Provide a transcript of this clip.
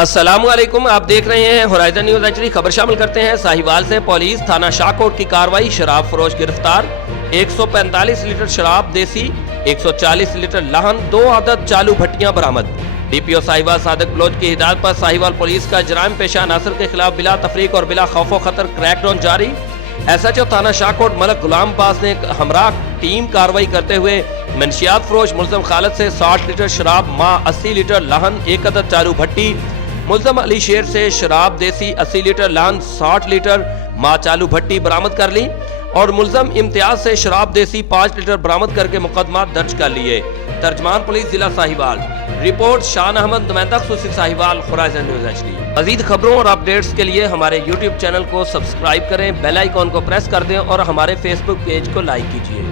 السلام علیکم، آپ دیکھ رہے ہیں ہورائزن نیوز ایچ ڈی۔ خبر شامل کرتے ہیں ساہیوال سے۔ پولیس تھانہ شاہکوٹ کی کارروائی، شراب فروش گرفتار، 145 لیٹر شراب دیسی، 140 لیٹر لہن، 2 عدد چالو بھٹیاں برآمد۔ ڈی پی او ساہیوال صادق بلوچ کی ہدایت پر ساہیوال پولیس کا جرائم پیشہ عناصر کے خلاف بلا تفریق اور بلا خوف و خطر کریک ڈاؤن جاری۔ ایس ایچ او تھانہ شاہکوٹ ملک غلام عباس نے ہمراہ ٹیم کارروائی کرتے ہوئے منشیات فروش ملزم خالد سے 60 لیٹر شراب، ماں 80 لیٹر لہن، 1 عدد چالو بھٹی، ملزم علی شیر سے شراب دیسی 80 لیٹر لہن، 60 لیٹر ماں چالو بھٹی برآمد کر لی اور ملزم امتیاز سے شراب دیسی 5 لیٹر برآمد کر کے مقدمات درج کر لیے۔ ترجمان پولیس ضلع ساہیوال۔ رپورٹ شان احمد، نمائندہ خصوصی Sahiwal, Horizon News H D. مزید خبروں اور اپڈیٹس کے لیے ہمارے یوٹیوب چینل کو سبسکرائب کریں، بیل آئیکن کو پریس کر دیں اور ہمارے فیس بک پیج کو لائک کیجیے۔